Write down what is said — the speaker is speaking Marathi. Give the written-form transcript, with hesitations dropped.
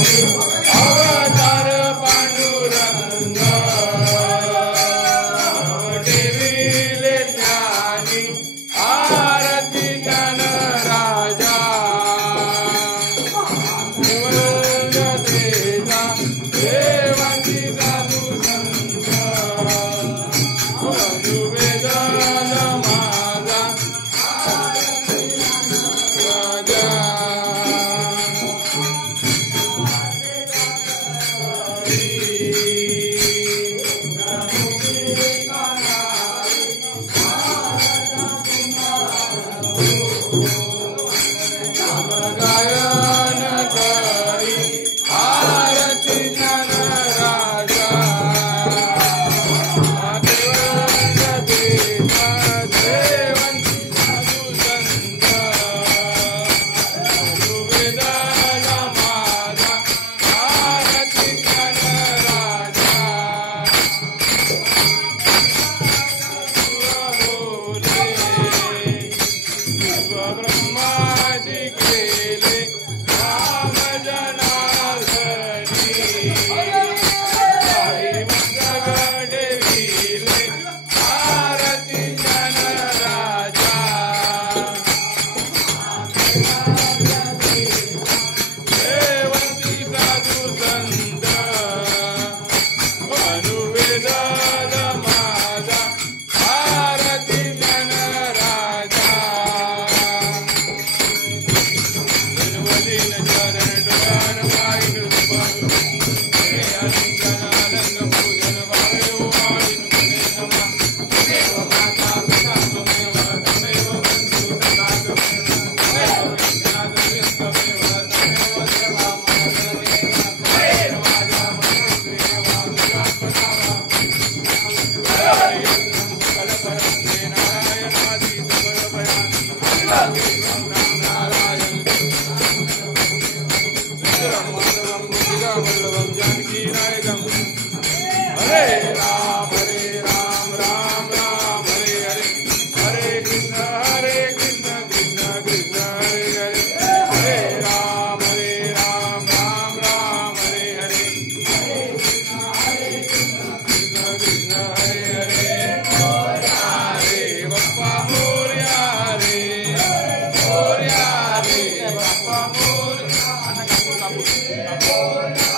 अवतार पांडुरंग ठेविले ज्ञानी आरती ज्ञान राजा देता देवांची साधू संत अनुवेदन माझा राजा गायन करी आरती ज्ञान राजा देवंत देवंती साधू संत अनुवेदन माझा आरती ज्ञान राजा ब्रह्माजी केले राम जनार्दनी काही दगडे विले आरती ज्ञान राजा देवंती साधू संत अनुवेदन माझा आरती ज्ञान राजा जनवलीन चरण डोळ्यान पाहिन रूप हे अलिंगन अलंग पूजन वायो वाळीन मुने नमा देव माता पिता त्वमेव तमेव बंधु सखा त्वमेव विद्याद विस्तमेव तमेव देवा मम हे राजा मनुष्येवा विरात्मनावा कलपरस्ते नारायणादि सकल भयानि राम नारायण माधवम बुद्धिगा वल्लभम जानकी नायकम हरे राम राम राम हरे हरे हरे कृष्ण कृष्ण कृष्ण हरे हरे हरे राम राम राम हरे हरे हरे कृष्ण कृष्ण हरे हरे हरे बप्पा मोरया रे बप्पा मोरया